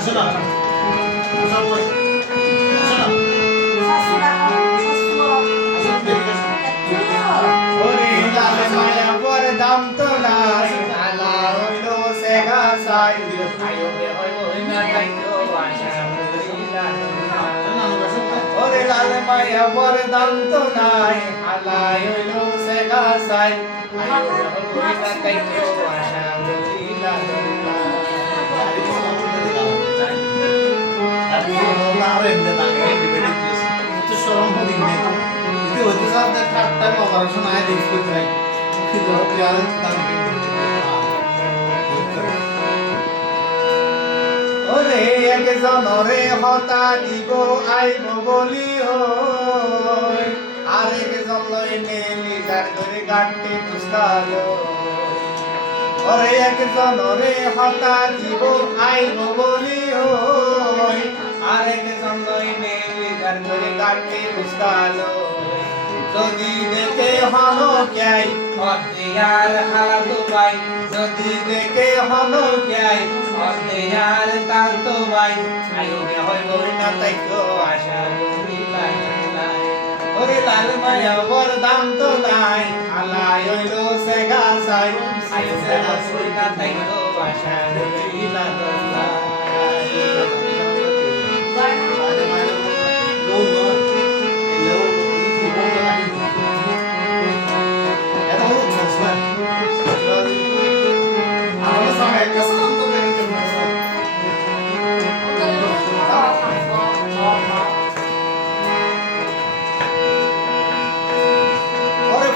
আসো না সব বই আসো না আসো দেখে ওরে লাল মায়া পর দাম তো নাই আলা হইলো সে গাছাই আয়ো বে হইবো না কাইতো আশা করিলা ওরে লাল মায়া পর দাম তো নাই আলা হইলো সে গাছাই আয়ো বে হইবো না কাইতো আশা করিলা আমি আর এমনি না ইন্ডিপেন্ডেন্ট প্লেস তো শরম হদিন নেই যদি হতে সাথে ঠাট্টা অপারেশন আয় দেখ করতে নাই কিন্তু প্লেয়ার দাম ওরে একজন রে হতা দিব আইব বলি হই আর একজন লই নেলি যার করে গাট্টি পুস্তালো ওরে একজন রে হতা দিব আইব বলি হই আর একজন লই নেলি যার করে গাট্টি পুস্তালো যদি দেখে হনো ক্যাই অদ্দিয়ার হালাতো ভাই যদি দেখে হনো ক্যাই অদ্দিয়ার তান্ত ভাই আয়ো বে হয় বই না তাইকো আশা করি নাই ওরে লাল মায়া বর দাম তো নাই আলাই হইলো সে গাছাই আয়ো বে হয় বই না তাইকো আশা করি নাই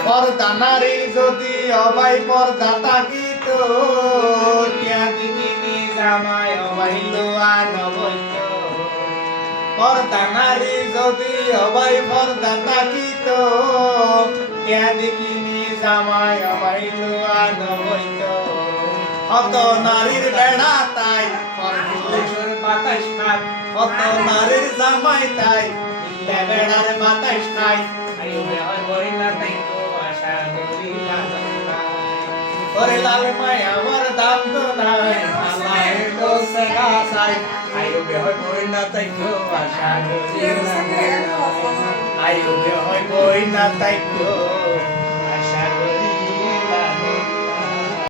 পর্দা নারী যদি অবাই পর্দা তাকিত টিয়া দিদিনি জামাই অবাইল আনবৈত পর্দা নারী যদি অবাই পর্দা তাকিত টিয়া দিদিনি জামাই অবাইল আনবৈত কত নারীর বেড়া তাই পুরুষের বাতাস খায় কত নারীর জামাই তাই বেড়ার বাতাস খায় আয়ো বে হয় বই না তাইকো আশা করিলা ওরে লাল মায়া আমার দাম তো নাই আলাই তো সে গাছাই আয়ো বে হয় বই না তাইকো আশা করিলা আয়ো বে হয় বই না তাইকো